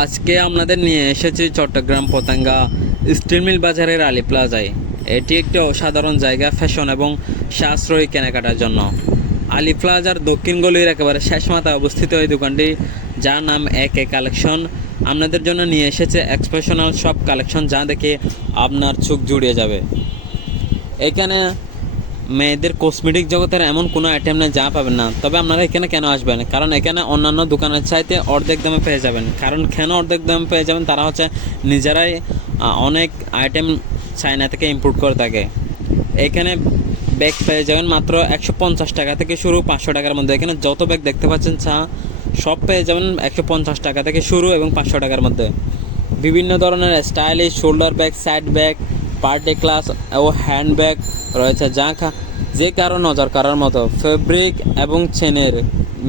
আজকে আপনাদের নিয়ে এসেছি চট্টগ্রাম পতেঙ্গা স্টিল মিল বাজারের আলী প্লাজায়। এটি একটি অসাধারণ জায়গা ফ্যাশন এবং সাশ্রয়ী কেনাকাটার জন্য। আলী প্লাজার দক্ষিণ গলির একেবারে শেষ মাথায় অবস্থিত এই দোকানটি, যার নাম একে কালেকশন, আপনাদের জন্য নিয়ে এসেছে এক্সপ্রেশনাল সব কালেকশন, যা দেখে আপনার চোখ জুড়িয়ে যাবে। এখানে মেয়েদের কসমেটিক জগতের এমন কোনো আইটেম নেই যা পাবেন না। তবে আপনারা এখানে কেন আসবেন? কারণ এখানে অন্যান্য দোকানের চাইতে অর্ধেক দামে পেয়ে যাবেন। কারণ কেন অর্ধেক দামে পেয়ে যাবেন? তারা হচ্ছে নিজেরাই অনেক আইটেম চায়না থেকে ইম্পোর্ট করে থাকে। এখানে ব্যাগ পেয়ে যাবেন মাত্র 150 টাকা থেকে শুরু, 500 টাকার মধ্যে। এখানে যত ব্যাগ দেখতে পাচ্ছেন সব পেয়ে যাবেন 150 টাকা থেকে শুরু এবং 500 টাকার মধ্যে। বিভিন্ন ধরনের stylish shoulder bag, side bag, party class ও হ্যান্ড ব্যাগ রয়েছে, যা যে কারো নজর কাড়ার মতো। ফেব্রিক এবং চেনের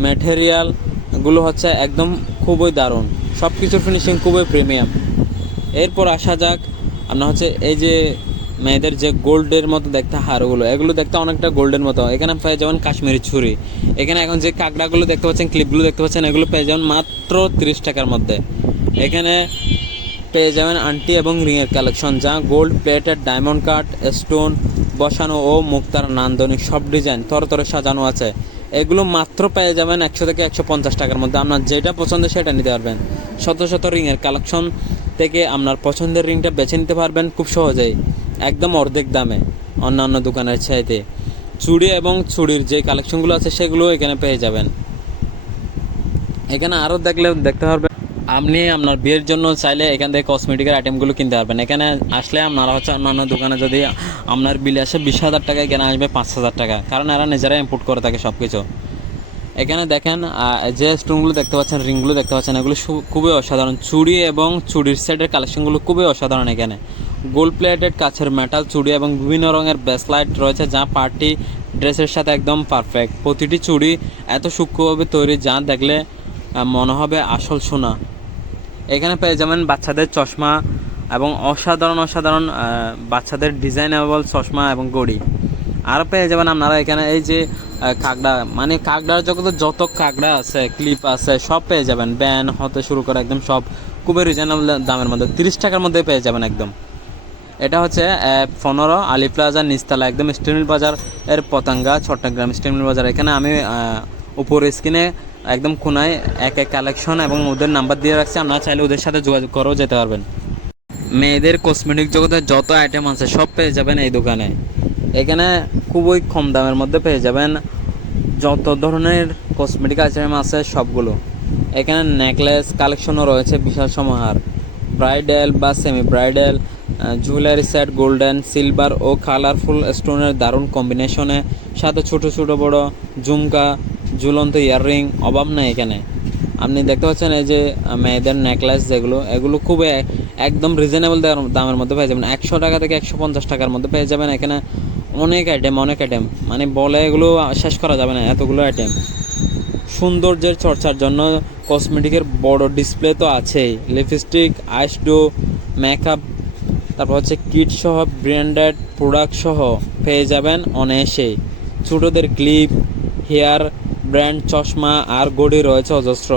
ম্যাটেরিয়ালগুলো হচ্ছে একদম খুবই দারুণ, সব কিছুর ফিনিশিং খুবই প্রিমিয়াম। এরপর আসা যাক আপনার হচ্ছে এই যে মেয়েদের যে গোল্ডের মতো দেখতে হারগুলো, এগুলো দেখতে অনেকটা গোল্ডের মতো। এখানে পেয়ে যাবেন কাশ্মীরি ছুরি। এখানে এখন যে কাঁকড়াগুলো দেখতে পাচ্ছেন, ক্লিপগুলো দেখতে পাচ্ছেন, এগুলো পেয়ে যাবেন মাত্র 30 টাকার মধ্যে। এখানে পেয়ে যাবেন আন্টি এবং রিংয়ের কালেকশন, যা gold plated, diamond cut, stone বসানো ও মুক্তার নান্দনিক সব ডিজাইন তরতরে সাজানো আছে। এগুলো মাত্র পেয়ে যাবেন 100 থেকে 150 টাকার মধ্যে। আপনার যেটা পছন্দ সেটা নিতে পারবেন। শত শত রিংয়ের কালেকশন থেকে আপনার পছন্দের রিংটা বেছে নিতে পারবেন খুব সহজেই, একদম অর্ধেক দামে অন্যান্য দোকানের চাইতে। চুড়ি এবং চুড়ির যে কালেকশনগুলো আছে সেগুলো এখানে পেয়ে যাবেন। এখানে আরও দেখতে পারবেন। আপনি আপনার বিয়ের জন্য চাইলে এখান থেকে কসমেটিকের আইটেমগুলো কিনতে পারবেন। এখানে আসলে আপনারা হচ্ছে অন্যান্য দোকানে যদি আপনার বিলে আসে 20,000 টাকা, এখানে আসবে 5,000 টাকা, কারণ এরা নিজেরা ইম্পোর্ট করে থাকে সব কিছু। এখানে দেখেন যে স্টোনগুলো দেখতে পাচ্ছেন, রিংগুলো দেখতে পাচ্ছেন, এগুলো খুবই অসাধারণ। চুড়ি এবং চুড়ির সেটের কালেকশনগুলো খুবই অসাধারণ। এখানে গোল্ড প্লেটেড কাছের মেটাল চুড়ি এবং বিভিন্ন রঙের ব্রেসলাইট রয়েছে, যা পার্টি ড্রেসের সাথে একদম পারফেক্ট। প্রতিটি চুড়ি এত সূক্ষ্মভাবে তৈরি, যা দেখলে মনে হবে আসল সোনা। এখানে পেয়ে যাবেন বাচ্চাদের চশমা এবং অসাধারণ বাচ্চাদের ডিজাইনেবল চশমা এবং ঘড়ি। আরও পেয়ে যাবেন আপনারা এখানে এই যে কাঁকড়া, মানে কাঁকড়ার জগতে যত কাঁকড়া আছে, ক্লিপ আছে, সব পেয়ে যাবেন। ব্যান হতে শুরু করে একদম সব খুবই রিজনেবল দামের মধ্যে, 30 টাকার মধ্যে পেয়ে যাবেন একদম। এটা হচ্ছে 15 আলী প্লাজা নিচতলা, একদম স্টিল মিল বাজার এর পতেঙ্গা, চট্টগ্রাম স্টিল মিল বাজার। এখানে আমি উপরে স্ক্রিনে একদম কোনায় একে কালেকশন এবং ওদের নাম্বার দিয়ে রাখছি, আপনারা চাইলে ওদের সাথে যোগাযোগ করেও যেতে পারবেন। মেয়েদের কসমেটিক জগতে যত আইটেম আছে সব পেয়ে যাবেন এই দোকানে। এখানে খুবই কম দামের মধ্যে পেয়ে যাবেন যত ধরনের কসমেটিক আইটেম আছে সবগুলো। এখানে নেকলেস কালেকশনও রয়েছে বিশাল সমাহার। ব্রাইডাল বা semi bridal jewellery set, golden, silver ও কালারফুল স্টোনের দারুণ কম্বিনেশনে, সাথে ছোট বড় ঝুমকা, ঝুলন্ত ইয়াররিং অভাব নেই এখানে। আপনি দেখতে পাচ্ছেন এই যে মেয়েদের নেকলেস, এগুলো খুব একদম রিজনেবল দামের মধ্যে পেয়ে যাবেন। 100 টাকা থেকে 150 টাকার মধ্যে পেয়ে যাবেন। এখানে অনেক আইটেম মানে বলে এগুলো শেষ করা যাবে না, এতগুলো আইটেম। সৌন্দর্যের চর্চার জন্য কসমেটিকের বড় ডিসপ্লে তো আছেই। লিপস্টিক, আইশ্যাডো, মেকআপ, তারপর হচ্ছে কিট সহ ব্র্যান্ডেড প্রোডাক্ট সহ পেয়ে যাবেন অনায়াসেই। ছোটোদের ক্লিপ, হেয়ার ব্র্যান্ড, চশমা আর ঘড়ি রয়েছে অজস্র।